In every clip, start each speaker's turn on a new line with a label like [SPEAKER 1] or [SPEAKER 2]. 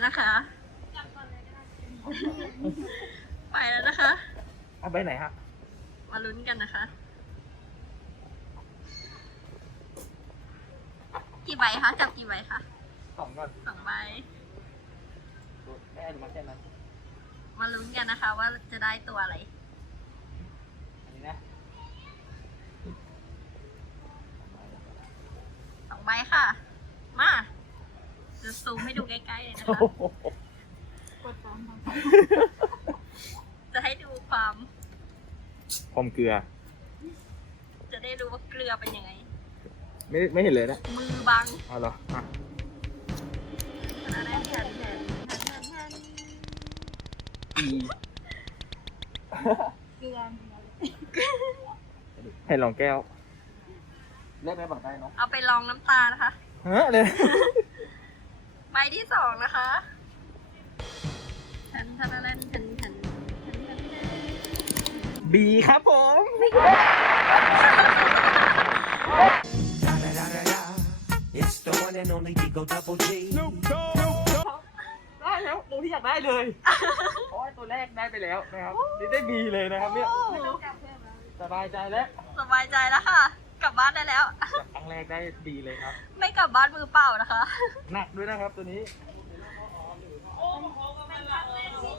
[SPEAKER 1] แล้วนะคะ ไปแล้วนะคะ
[SPEAKER 2] เอาไปไหนฮะ
[SPEAKER 1] มาลุ้นกันนะคะ กี่ใบคะ จับกี่ใบคะ
[SPEAKER 2] สองก่อน
[SPEAKER 1] สองใบ
[SPEAKER 2] แค่ดูมาแค่นั้น
[SPEAKER 1] มาลุ้นกันนะคะ ว่าจะได้ตัวอะไร
[SPEAKER 2] อันนี้นะ
[SPEAKER 1] สองใบค่ะ มา จะซูมให้ดูใกล้ๆเลยนะคะจะให้ดูความ
[SPEAKER 2] พรมเกลือ
[SPEAKER 1] จะได้รู้ว่าเกลือเป็นยังไง
[SPEAKER 2] ไม่ไม่เห็นเลยนะ
[SPEAKER 1] มือบัง
[SPEAKER 2] เอาเหรออะอี
[SPEAKER 3] เกลือ
[SPEAKER 2] ให้ลองแก้วเรียกได้บอกได้เนาะ
[SPEAKER 1] เอาไปลองน้ำตานะคะ
[SPEAKER 2] ฮะเลย
[SPEAKER 1] ใบที่สองนะคะทันทันทันทันทันทันทัน
[SPEAKER 2] บีครับผมได้แล้วตัวที่อยากได้เลยเพราะว่าตัวแรกได้ไปแล้วนะครับ นี่ได้บีเลยนะครับเนี่ย
[SPEAKER 3] ไม่ต้องจับเพิ่มแล้ว
[SPEAKER 2] สบายใจแล้ว
[SPEAKER 1] สบายใจแล้วค่ะ กลับบ้านได้แล้ว
[SPEAKER 2] จากครั้งแรกได้บีเลยครับ
[SPEAKER 1] ไม่กลับบ้านมือเปล่านะคะ
[SPEAKER 2] หนักด้วยนะครับตัวนี้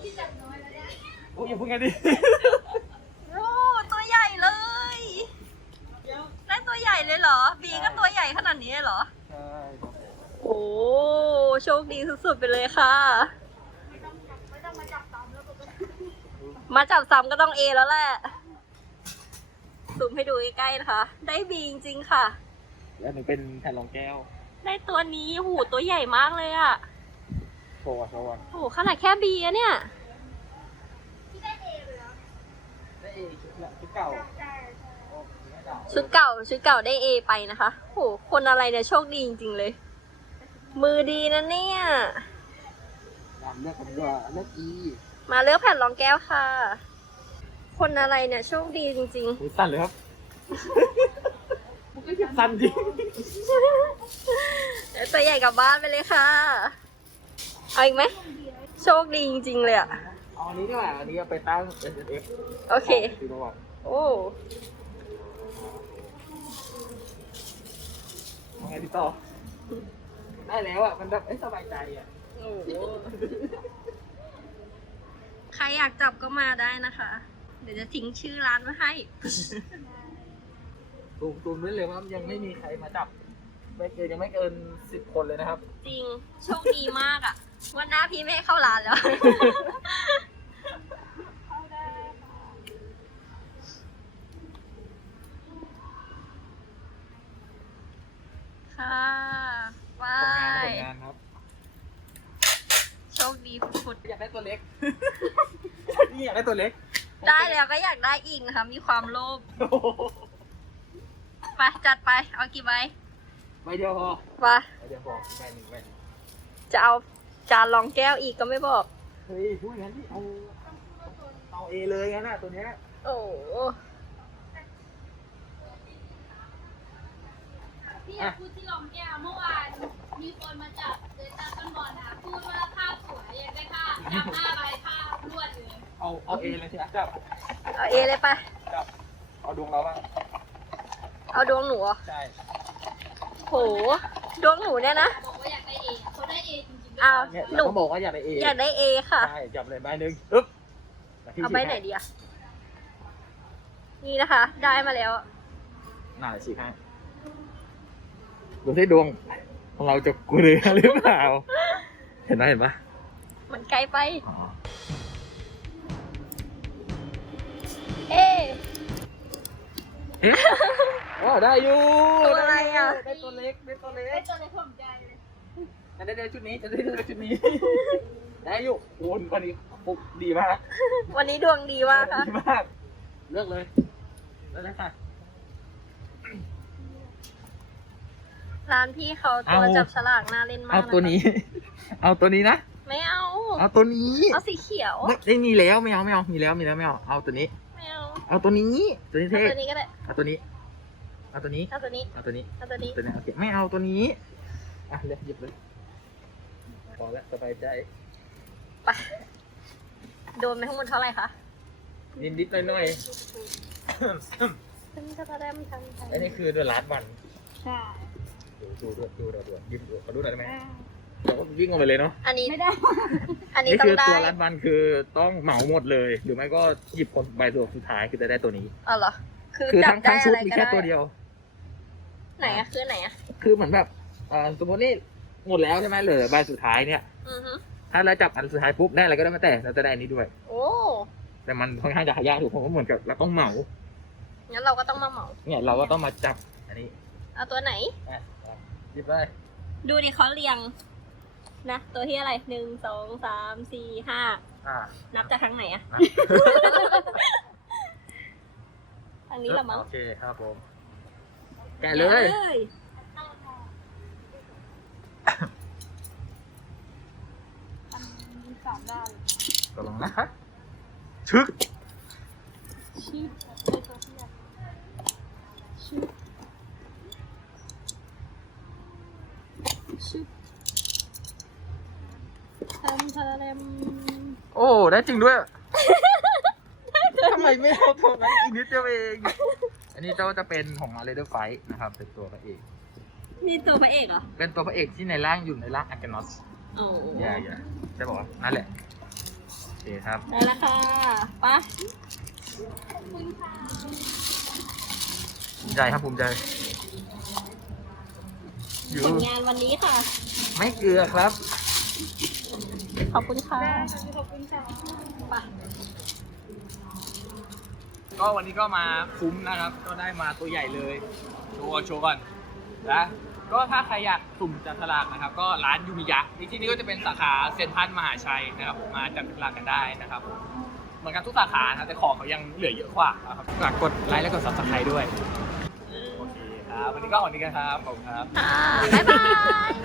[SPEAKER 3] ที่จับน้อยแล้วเนี่ย
[SPEAKER 2] โอ้ยอย่าพูดกันดิ
[SPEAKER 1] โอ้ตัวใหญ่เลยได้ตัวใหญ่เลยเหรอ บีก็ตัวใหญ่ขนาดนี้เลยเหรอ
[SPEAKER 2] ใช่ครับผม
[SPEAKER 1] โอ้โชคดีสุดๆไปเลยค่ะ
[SPEAKER 3] ไม่ต้องจับไม่ต้องมาจับตามแล้วก็ไม่
[SPEAKER 1] มาจับซ้ำก็ต้องเอแล้วแหละ ซูมให้ดูใกล้ๆนะคะ ได้บีจริงๆค่ะ
[SPEAKER 2] แล้วหนึ่งเป็นแผ่นรองแก้ว
[SPEAKER 1] ได้ตัวนี้โหูตัวใหญ่มากเลยอะ
[SPEAKER 2] โชว์อะโชว์อะ
[SPEAKER 1] โหขนาดแค่บีอะเนี่ย
[SPEAKER 3] ที่ได้เอเลยแล้ว
[SPEAKER 2] ได้เอชุดละชุดเก่า
[SPEAKER 3] ใช่
[SPEAKER 2] โอ้ไม่ได้
[SPEAKER 1] ชุดเก่าชุดเก่าได้เอไปนะคะโหคนอะไรเนี่ยโชคดีจริงๆเลย มือดีนะเนี่ย
[SPEAKER 2] ดำเลือกผมด้วยเลือกอี
[SPEAKER 1] มาเลือกแผ่นรองแก้วค่ะ คนอะไรเนี่ยโชคดีจริง
[SPEAKER 2] หูสั่นเลยครับสั่นจริง
[SPEAKER 1] ๆเดี๋ยวตัวใหญ่กลับบ้านไปเลยค่ะ เอาอีกไหม โชคดีจริงๆเลยอะ
[SPEAKER 2] เอาอันนี้ดีกว่าอันนี้เอาไปตั้ง S S F
[SPEAKER 1] โอเค
[SPEAKER 2] ดูประวัติ
[SPEAKER 1] โอ้
[SPEAKER 2] เอาไงดีต่อ ได้แล้วอะ มันแบบเอ้ยสบายใจอะ
[SPEAKER 1] โหใครอยากจับก็มาได้นะคะ เดี๋ยวจะทิ้งชื่อร้านไว้ให้
[SPEAKER 2] ตูมตูมไว้เลยว่ายังไม่มีใครมาจับ ไม่เกินยังไม่เกินสิบคนเลยนะครับ
[SPEAKER 1] จริง โชคดีมากอะวันหน้าพี่ไม่ให้เข้าร้านแล้ว
[SPEAKER 3] เข้าได้ค่ะ
[SPEAKER 1] ค่ะไป
[SPEAKER 2] ผลงานผลงานครับ
[SPEAKER 1] โชคดีสุด
[SPEAKER 2] อยากได้ตัวเล็ก นี่อยากได้ตัวเล็ก
[SPEAKER 1] ๆ ได้แล้วก็อยากได้อีกนะคะ มีความโลภ
[SPEAKER 2] โอ้โห
[SPEAKER 1] ไปจัดไป เอากี่ใบ
[SPEAKER 2] ใบเดียวพอ
[SPEAKER 1] ไป
[SPEAKER 2] ใบเดียวพอใบหนึ่งใบหนึ่ง
[SPEAKER 1] จะเอาจานรองแก้วอีกก็ไม่บอก
[SPEAKER 2] เฮ้ยพูดอย่างนั้นที่เอาเอาเอเลยงั้นน่ะตัวเนี้ย
[SPEAKER 1] โอ้โห
[SPEAKER 3] พี่อยากพูดที่ลองแก้วเมื่อวานมีคนมาจับเดต้าต้นบอลนะพูดว่าภาพสวยอยากได้ภาพจับห้าใบภาพรวดเลย
[SPEAKER 2] เอาเอาเอเลยสิอะจับ
[SPEAKER 1] เอาเอเลยไป
[SPEAKER 2] จับเอาดวงเราบ้าง
[SPEAKER 1] เอาดวงหนูเหรอ
[SPEAKER 2] ใช่
[SPEAKER 1] โห ดวงหนูเนี่ยนะ
[SPEAKER 3] บอกว่าอยากได้เอเขาได้เอจริงๆด้วย
[SPEAKER 1] เอา
[SPEAKER 2] เนี่ย
[SPEAKER 1] หนู
[SPEAKER 2] เราก็บอกว่าอยากได้เอ
[SPEAKER 1] อยากได้เอค่ะ
[SPEAKER 2] ใช่จับเลยใบหนึ่งอึ๊บแล้วพี่
[SPEAKER 1] เอาใบไหนดีอะนี่นะคะ ได้มาแล้ว
[SPEAKER 2] หน่าฉีกให้ดูที่ดวงของเราจะกุเรือหรือเปล่า เห็นไหมเห็นปะ
[SPEAKER 1] มันไกลไป
[SPEAKER 2] อ๋อ อ๋อได้อยู่
[SPEAKER 1] ตัวอะไรอะ
[SPEAKER 2] ได้ตัวเล็กได้ตัวเล็
[SPEAKER 3] ได้
[SPEAKER 2] ก
[SPEAKER 3] ตัวในผมใจเลย
[SPEAKER 2] จะได้ได้ชุดนี้จะได้ได้ชุดนี้ ได้อยู่โอนวันนี้ปุ๊บดีมาก
[SPEAKER 1] วันนี้ดวงดีมากค่ะ
[SPEAKER 2] ดีมาก เลือกเลยเลือกเลยค่ะ
[SPEAKER 1] ร้านพี่เขาตัว
[SPEAKER 2] เอา
[SPEAKER 1] จับฉลากน่าเล่นมาก
[SPEAKER 2] เอา
[SPEAKER 1] นะคะ
[SPEAKER 2] ตัวนี้ เอาตัวนี้นะ
[SPEAKER 1] ไม่เอา
[SPEAKER 2] เอาตัวนี้
[SPEAKER 1] เอาสีเขียว
[SPEAKER 2] ไม่ได้มีแล้วไม่เอาไม่เอามีแล้วมีแล้วไม่เอาเอาตัวนี้
[SPEAKER 1] ไม่เอา
[SPEAKER 2] เอาตัวนี้ ตัวนี้
[SPEAKER 1] เอา
[SPEAKER 2] เท่
[SPEAKER 1] ตัวนี้ก็ได้
[SPEAKER 2] เอาตัวนี้ เอาตัวนี้
[SPEAKER 1] เอาตัวนี้
[SPEAKER 2] เอาตัวนี้
[SPEAKER 1] เอาตัวนี้
[SPEAKER 2] ตัวนี้โอเคไม่เอาตัวนี้ อะเลยหยิบเลยอแล้วสบายใจ
[SPEAKER 1] ไป โดนไปทั้งหมดเท่าไหร่คะ
[SPEAKER 2] นิดนิดๆหน่อย
[SPEAKER 1] ฉันจะทำทำ
[SPEAKER 2] ๆอันนี้คือเดอะลาสวัน
[SPEAKER 3] ใช่
[SPEAKER 2] ดูดูดูดูดูดูยิ้มดูขอดูหน่อยได้ไหมเราก็วิ่งออกไปเลยเนาะ
[SPEAKER 1] อันนี้
[SPEAKER 3] ไม่ได้
[SPEAKER 1] อันนี้
[SPEAKER 2] นี่
[SPEAKER 1] ต้อ
[SPEAKER 2] คื
[SPEAKER 1] ง
[SPEAKER 2] อ
[SPEAKER 1] ได้
[SPEAKER 2] ตัวลาสวันคือต้องเหมาหมดเลย หรือไม่ก็หยิบคนใบตัวสุดท้ายคือจะได้ตัวนี้
[SPEAKER 1] อ๋อเหรอ คือ
[SPEAKER 2] คือ
[SPEAKER 1] จับ
[SPEAKER 2] ทั้ง
[SPEAKER 1] ได้
[SPEAKER 2] ทั้งชุ
[SPEAKER 1] อะ
[SPEAKER 2] ด
[SPEAKER 1] ไร
[SPEAKER 2] มี
[SPEAKER 1] ก็
[SPEAKER 2] แค่
[SPEAKER 1] ได้
[SPEAKER 2] ตัวเดียว
[SPEAKER 1] ไหนอะคือไหนอะ
[SPEAKER 2] คือเหมือนแบบเอ่อสมมตินี่หมดแล้วใช่ไหมเหลือใบสุดท้ายเนี่ย
[SPEAKER 1] อือฮึ
[SPEAKER 2] ถ้าเราจับอันสุดท้ายปุ๊บได้อะไรก็ได้มาแต่เราจะได้อันนี้ด้วย
[SPEAKER 1] โอ้
[SPEAKER 2] แต่มันค่อนข้างจะหายากถูกผมก็เหมือนกับเราต้องเหมา
[SPEAKER 1] งั้นเราก็ต้องมาเหมา
[SPEAKER 2] เนี่ยเราก็ต้องมาจับอันนี้
[SPEAKER 1] เอาตัวไหน
[SPEAKER 2] อะหยิบเลย
[SPEAKER 1] ดูดิเขาเรียง นะ ตัวที่อะไรหนึ่งสองสามสี่ห้า
[SPEAKER 2] อ่า
[SPEAKER 1] นับจากทางไหนอะ
[SPEAKER 2] อะ
[SPEAKER 1] ทางนี้ละมั้ง
[SPEAKER 2] โอเคครับผม แกะเลย
[SPEAKER 1] แกะ
[SPEAKER 3] มันมีสามด้าน
[SPEAKER 2] ก็ลองนะชึก
[SPEAKER 3] ชิปเป็นตัวที่ชิปชิปทำทะเลม
[SPEAKER 2] โอ้ได้จริงด้วยทำไมไม่เอาตัวนั้นอีกนิดเดียวเองอั นนี้ก็จะเป็นของอาร์เรเดอร์ไฟนะครับ เป็นตัวพระเอก
[SPEAKER 1] นี่ตัวพระเอกเหรอ
[SPEAKER 2] เป็นตัวพระเอกที่ในร่างอยู่ในร่างอากานอส
[SPEAKER 1] โอ้
[SPEAKER 2] อย่าอย่าจะบอกว่านั่นแหละโอเคครับ
[SPEAKER 1] ได้แล้วค่ะไปะ
[SPEAKER 2] ภูมิใจครับภูมิใจอยู่
[SPEAKER 1] ผลงานวันนี้ค่ะ
[SPEAKER 2] ไม่เกลือครับ
[SPEAKER 1] ขอบคุณค่ะ
[SPEAKER 3] ขอบคุณค่ะ
[SPEAKER 1] ไป
[SPEAKER 2] ก็วันนี้ก็มาคุ้มนะครับ ก็ได้มาตัวใหญ่เลยโชว์ก่อนโชว์ก่อนนะก็ถ้าใครอยากสุ่มจับฉลากนะครับ ก็ร้านยูมิยะที่ที่นี่ก็จะเป็นสาขาเซ็นทรัลมหาชัยนะครับผมมาจับฉลากกันได้นะครับผมเหมือนกันทุกสาขานะครับแต่ของเขายังเหลือเยอะกว่านะครับฝากกดไลค์และกด subscribe ด้วยโอเคครับวันนี้ก็วันนี้กันครับขอบคุณครับ
[SPEAKER 1] ค่ะบ๊ายบาย